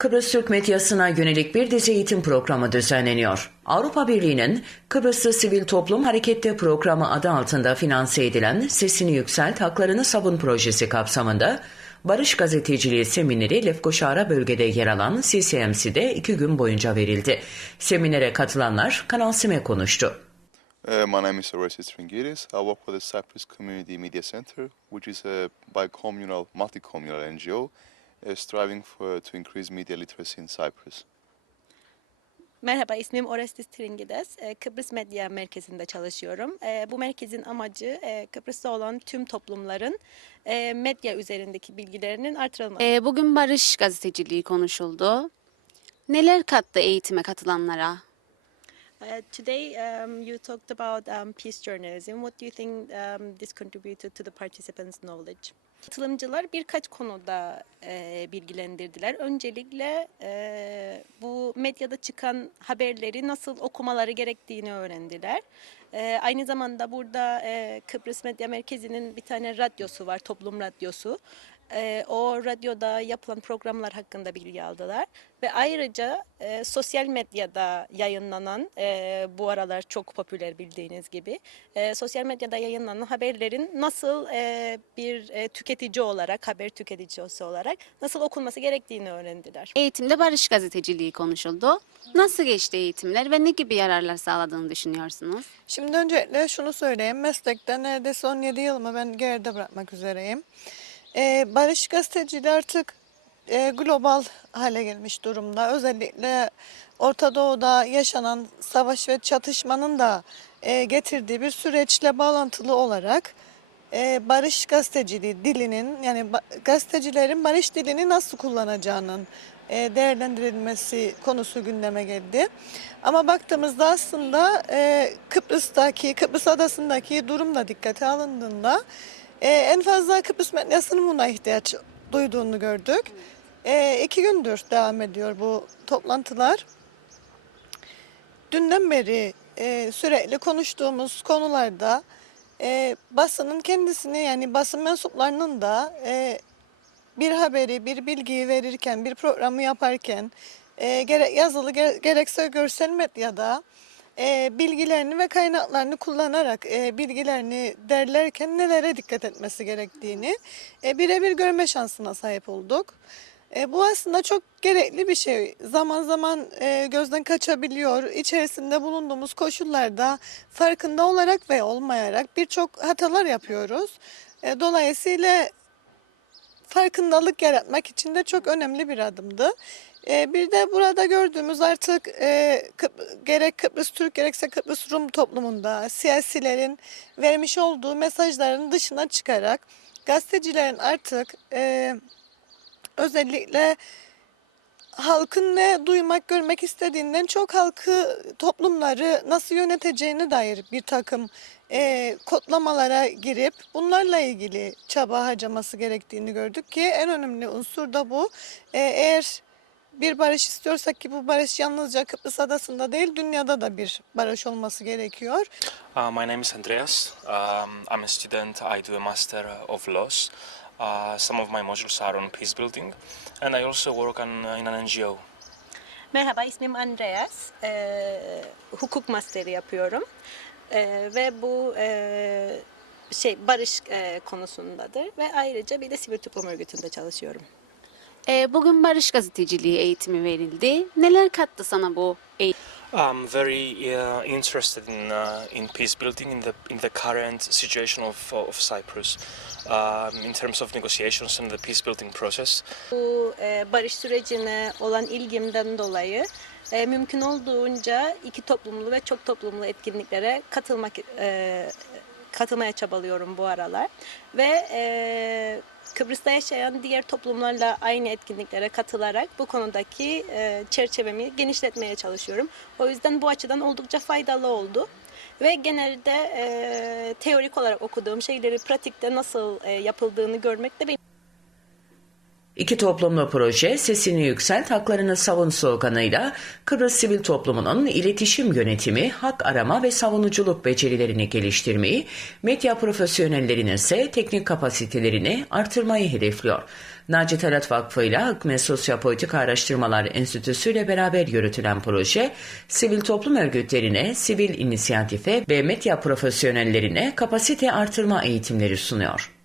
Kıbrıs Türk medyasına yönelik bir dizi eğitim programı düzenleniyor. Avrupa Birliği'nin Kıbrıslı Sivil Toplum Harekette Programı adı altında finanse edilen Sesini Yükselt Haklarını Savun projesi kapsamında Barış Gazeteciliği semineri Lefkoşara bölgede yer alan CCMC'de iki gün boyunca verildi. Seminere katılanlar Kanal Sim'e konuştu. Uh, my name is Orestes Tringiris. I work for the Cyprus Community Media Center, which is a bi-communal, multi-communal NGO striving for, to increase media literacy in Cyprus. Merhaba, ismim Orestes Tringides. Ee, Kıbrıs Medya Merkezi'nde çalışıyorum. Ee, Bu merkezin amacı e, Kıbrıs'ta olan tüm toplumların e, medya üzerindeki bilgilerinin artırılması. Ee, bugün barış gazeteciliği konuşuldu. Neler kattı eğitime katılanlara? Uh, Today um, you talked about um, peace journalism. What do you think um, this contributed to the participants' knowledge? Katılımcılar birkaç konuda e, bilgilendirdiler. Öncelikle e, bu medyada çıkan haberleri nasıl okumaları gerektiğini öğrendiler. E, aynı zamanda burada e, Kıbrıs Medya Merkezi'nin bir tane radyosu var, toplum radyosu. E, o radyoda yapılan programlar hakkında bilgi aldılar ve ayrıca e, sosyal medyada yayınlanan e, bu aralar çok popüler bildiğiniz gibi e, sosyal medyada yayınlanan haberlerin nasıl e, bir e, tüketici olarak haber tüketicisi olarak nasıl okunması gerektiğini öğrendiler. Eğitimde barış gazeteciliği konuşuldu. Nasıl geçti eğitimler ve ne gibi yararlar sağladığını düşünüyorsunuz? Şimdi öncelikle şunu söyleyeyim. Meslekte neredeyse 17 yılımı ben geride bırakmak üzereyim. Ee, barış gazeteciliği artık e, global hale gelmiş durumda. Özellikle Orta Doğu'da yaşanan savaş ve çatışmanın da e, getirdiği bir süreçle bağlantılı olarak e, barış gazeteciliği dilinin yani ba- gazetecilerin barış dilini nasıl kullanacağının e, değerlendirilmesi konusu gündeme geldi. Ama baktığımızda aslında e, Kıbrıs'taki, Kıbrıs Adası'ndaki durum da dikkate alındığında e, en fazla Kıbrıs medyasının buna ihtiyaç duyduğunu gördük. E, iki gündür devam ediyor bu toplantılar. Dünden beri e, sürekli konuştuğumuz konularda e, basının kendisini yani basın mensuplarının da e, bir haberi, bir bilgiyi verirken, bir programı yaparken e, gerek yazılı gere- gerekse görsel medyada e, bilgilerini ve kaynaklarını kullanarak e, bilgilerini derlerken nelere dikkat etmesi gerektiğini e, birebir görme şansına sahip olduk. E, bu aslında çok gerekli bir şey. Zaman zaman e, gözden kaçabiliyor. İçerisinde bulunduğumuz koşullarda farkında olarak ve olmayarak birçok hatalar yapıyoruz. E, dolayısıyla farkındalık yaratmak için de çok önemli bir adımdı. E, bir de burada gördüğümüz artık e, Kıp- gerek Kıbrıs Türk gerekse Kıbrıs Rum toplumunda siyasilerin vermiş olduğu mesajların dışına çıkarak gazetecilerin artık e, özellikle halkın ne duymak görmek istediğinden çok halkı toplumları nasıl yöneteceğine dair bir takım e, kodlamalara girip bunlarla ilgili çaba harcaması gerektiğini gördük ki en önemli unsur da bu. E, eğer bir barış istiyorsak ki bu barış yalnızca Kıbrıs Adası'nda değil dünyada da bir barış olması gerekiyor. Uh, my name is Andreas. Um, I'm a student. I do a Master of Laws. Uh, some of my modules are on peace building, and I also work on, in an NGO. Merhaba, ismim Andreas. Ee, hukuk masteri yapıyorum. Ee, ve bu e, şey barış e, konusundadır ve ayrıca bir de sivil toplum örgütünde çalışıyorum. Ee, bugün barış gazeteciliği eğitimi verildi. Neler kattı sana bu eğitim? I'm very uh, interested in uh, in peace building in the in the current situation of of Cyprus, um, in terms of negotiations and the peace building process. Bu e, barış sürecine olan ilgimden dolayı e, mümkün olduğunca iki toplumlu ve çok toplumlu etkinliklere katılmak e, katılmaya çabalıyorum bu aralar ve e, Kıbrıs'ta yaşayan diğer toplumlarla aynı etkinliklere katılarak bu konudaki e, çerçevemi genişletmeye çalışıyorum. O yüzden bu açıdan oldukça faydalı oldu. Ve genelde e, teorik olarak okuduğum şeyleri pratikte nasıl e, yapıldığını görmek de benim İki toplumlu proje Sesini Yükselt Haklarını Savun sloganıyla Kıbrıs sivil toplumunun iletişim yönetimi, hak arama ve savunuculuk becerilerini geliştirmeyi, medya profesyonellerinin ise teknik kapasitelerini artırmayı hedefliyor. Naci Talat Vakfı ile Hükmet Sosyopolitik Araştırmalar Enstitüsü ile beraber yürütülen proje, sivil toplum örgütlerine, sivil inisiyatife ve medya profesyonellerine kapasite artırma eğitimleri sunuyor.